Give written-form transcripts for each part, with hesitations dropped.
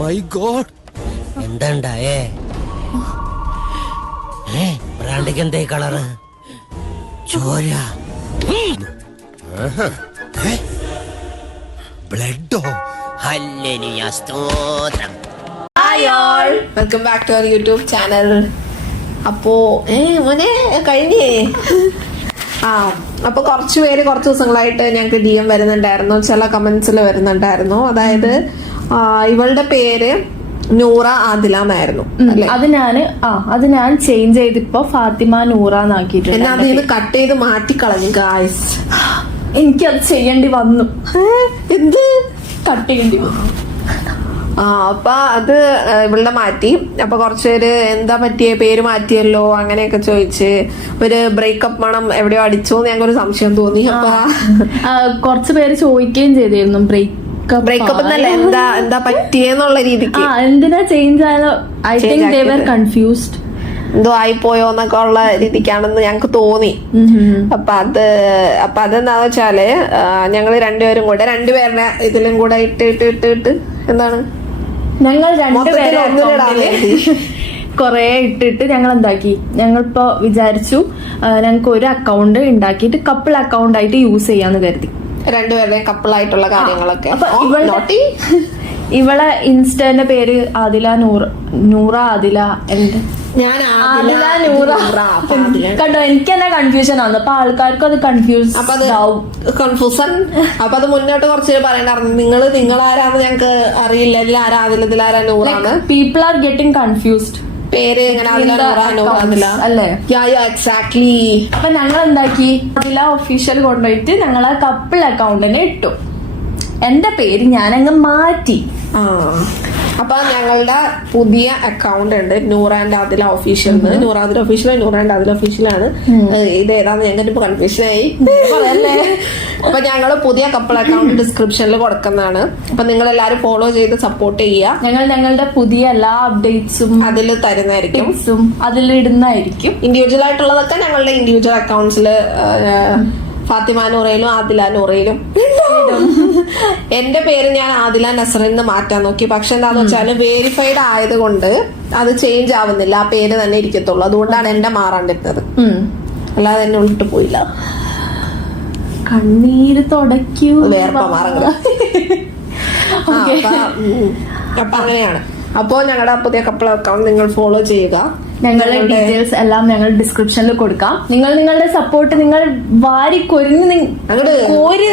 My God, എന്താണ്ടായേ? ബ്രാൻഡിക്ക് എന്തേ കളറ്? ചോര, ബ്ലഡോ? ഹല്ലേലൂയ, സ്തോത്രം. Hi all, welcome back to our YouTube channel. അപ്പോ മോനെ കഴിഞ്ഞേ. അപ്പൊ കുറച്ച് ദിവസങ്ങളായിട്ട് ഞങ്ങൾക്ക് DM വരുന്നുണ്ടായിരുന്നു, ചില കമന്റ്സിൽ വരുന്നുണ്ടായിരുന്നു. അതായത് ഇവളുടെ പേര് നൂറ ആദില എന്നായിരുന്നു. അത് ഞാൻ ചേഞ്ച് ചെയ്തിപ്പോ ഫാത്തിമ നൂറ എന്നാക്കിയിട്ടുണ്ട്. എന്നെ അതിന് കട്ട് ചെയ്ത് മാറ്റിക്കളഞ്ഞു ഗായ്സ്. എനിക്കത് ചെയ്യേണ്ടി വന്നു. എന്ത് കട്ട് ചെയ്യേണ്ടി വന്നു? അപ്പൊ അത് ഇവളുടെ മാറ്റി. അപ്പൊ കുറച്ചുപേര് എന്താ പറ്റിയ, പേര് മാറ്റിയല്ലോ അങ്ങനെയൊക്കെ ചോദിച്ച്, ഒരു ബ്രേക്കപ്പ് മണം എവിടെയോ അടിച്ചോ എന്ന് ഞങ്ങൾക്കൊരു സംശയം തോന്നി. അപ്പൊ കുറച്ചു പേര് ചോദിക്കുകയും ചെയ്തിരുന്നു ബ്രേക്കപ്പ് എന്നല്ല, എന്താ പറ്റിയെന്നുള്ള രീതിക്ക്. എന്തിനാ ചേഞ്ച് ആയത്? I think they were confused, എന്തോ ആയിപ്പോയോ എന്നൊക്കെ ഉള്ള രീതിക്കാണെന്ന് ഞങ്ങക്ക് തോന്നി. അപ്പൊ അതെന്താന്ന് വെച്ചാല് ഞങ്ങള് രണ്ടുപേരുടെ ഇതിലും കൂടെ ഇട്ട് എന്താണ്, ഞങ്ങൾ രണ്ടുപേരെ കൊറേ ഇട്ടിട്ട് ഞങ്ങൾ എന്താക്കി, ഞങ്ങളിപ്പോ വിചാരിച്ചു ഞങ്ങൾക്ക് ഒരു അക്കൗണ്ട് ഉണ്ടാക്കിയിട്ട് കപ്പിൾ അക്കൗണ്ട് ആയിട്ട് യൂസ് ചെയ്യാന്ന് കരുതി. രണ്ടുപേരുടെയും കപ്പിളായിട്ടുള്ള കാര്യങ്ങളൊക്കെ. ഇവളെ ഇൻസ്റ്റന്റെ പേര് ആദില നൂറ ആദില. ഞാൻ ആദില നൂറ. കണ്ടോ, എനിക്ക് തന്നെ കൺഫ്യൂഷൻ ആണ്. അപ്പൊ ആൾക്കാർക്കും അത് കൺഫ്യൂഷൻ. അപ്പൊ അത് മുന്നോട്ട് കുറച്ച് പറയണ്ടായിരുന്നു. നിങ്ങളാരാന്ന് ഞങ്ങക്ക് അറിയില്ല, എല്ലാരാ ആദില നൂറാണ്. People are getting confused. പേര് അല്ലേ? എക്സാക്ട്ലി. അപ്പൊ ഞങ്ങൾ എന്താക്കി, അതില ഒഫീഷ്യൽ കൊണ്ടുപോയിട്ട് ഞങ്ങൾ ആ കപ്പിൾ അക്കൗണ്ടിന് ഇട്ടു. എന്റെ പേര് ഞാനങ്ങ് മാറ്റി. അപ്പൊ ഞങ്ങളുടെ പുതിയ അക്കൗണ്ട് ഉണ്ട്, നൂറ ആൻഡ് ആദില ഒഫീഷ്യൽ. നൂറ ആദില ഒഫീഷ്യലാണ്. ഇത് ഏതാന്ന് ഞങ്ങൾക്ക് ഇപ്പൊ കൺഫ്യൂഷൻ ആയി. അപ്പൊ ഞങ്ങള് പുതിയ കപ്പിൾ അക്കൗണ്ട് ഡിസ്ക്രിപ്ഷനിൽ കൊടുക്കുന്നതാണ്. അപ്പൊ നിങ്ങൾ എല്ലാരും ഫോളോ ചെയ്ത് സപ്പോർട്ട് ചെയ്യുക. ഞങ്ങളുടെ പുതിയ എല്ലാ അപ്ഡേറ്റ്സും അതിൽ തരുന്നതായിരിക്കും, അതിലിടുന്നതായിരിക്കും. ഇൻഡിവിജ്വൽ ആയിട്ടുള്ളതൊക്കെ ഞങ്ങളുടെ ഇൻഡിവിജ്വൽ അക്കൗണ്ട്സില് ഫാത്തിമ നൂറയിലും ആദില നൂറയിലും. എന്റെ പേര് ഞാൻ ആദില നസറിന്ന് മാറ്റാൻ നോക്കി. പക്ഷെ എന്താന്ന് വെച്ചാല് വെരിഫൈഡ് ആയതുകൊണ്ട് അത് ചേഞ്ച് ആവുന്നില്ല, ആ പേര് തന്നെ ഇരിക്കത്തുള്ളൂ. അതുകൊണ്ടാണ് എന്റെ മാറാണ്ടിരുന്നത്, അല്ലാതെ എന്നെ ഉള്ളിട്ട് പോയില്ല. കണ്ണീര് തുടക്കൂ, വേർപ്പ മാറങ്ങ. അപ്പൊ അങ്ങനെയാണ്. അപ്പോ ഞങ്ങളുടെ പുതിയ കപ്പിൾ അക്കൗണ്ട് നിങ്ങൾ ഫോളോ ചെയ്യുക. ഞങ്ങളുടെ ഡീറ്റെയിൽസ് എല്ലാം ഞങ്ങൾ ഡിസ്ക്രിപ്ഷനിൽ കൊടുക്കാം. നിങ്ങളുടെ സപ്പോർട്ട് നിങ്ങൾ വാരി കൊരിഞ്ഞ് കോരി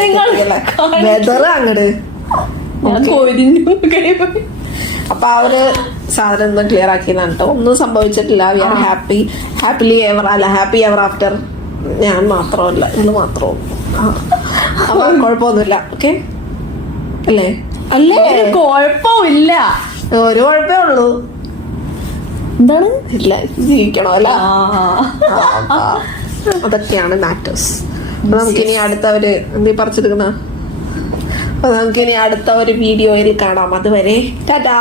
അപ്പൊ അവര് സാധനം ഒന്നും ക്ലിയർ ആക്കിയതാണ് കേട്ടോ. ഒന്നും സംഭവിച്ചിട്ടില്ല. We are happy ever after. ഞാൻ മാത്രമല്ല, ഇന്ന് മാത്രവും. അപ്പൊ കുഴപ്പമൊന്നുമില്ല. ഓക്കെ അല്ലേ? കുഴപ്പമില്ല, ഒരു കുഴപ്പമേ ഉള്ളൂ. എന്താണ്? ഇല്ല, ജീവിക്കണോ അല്ല. അതൊക്കെയാണ് മാറ്റേഴ്സ്. അപ്പൊ നമുക്കിനി അടുത്തവര് എന്തീ പറിച്ചെടുക്കുന്ന, അപ്പൊ നമുക്കിനി അടുത്ത ഒരു വീഡിയോയിൽ കാണാം. അതുവരെ ടാറ്റാ.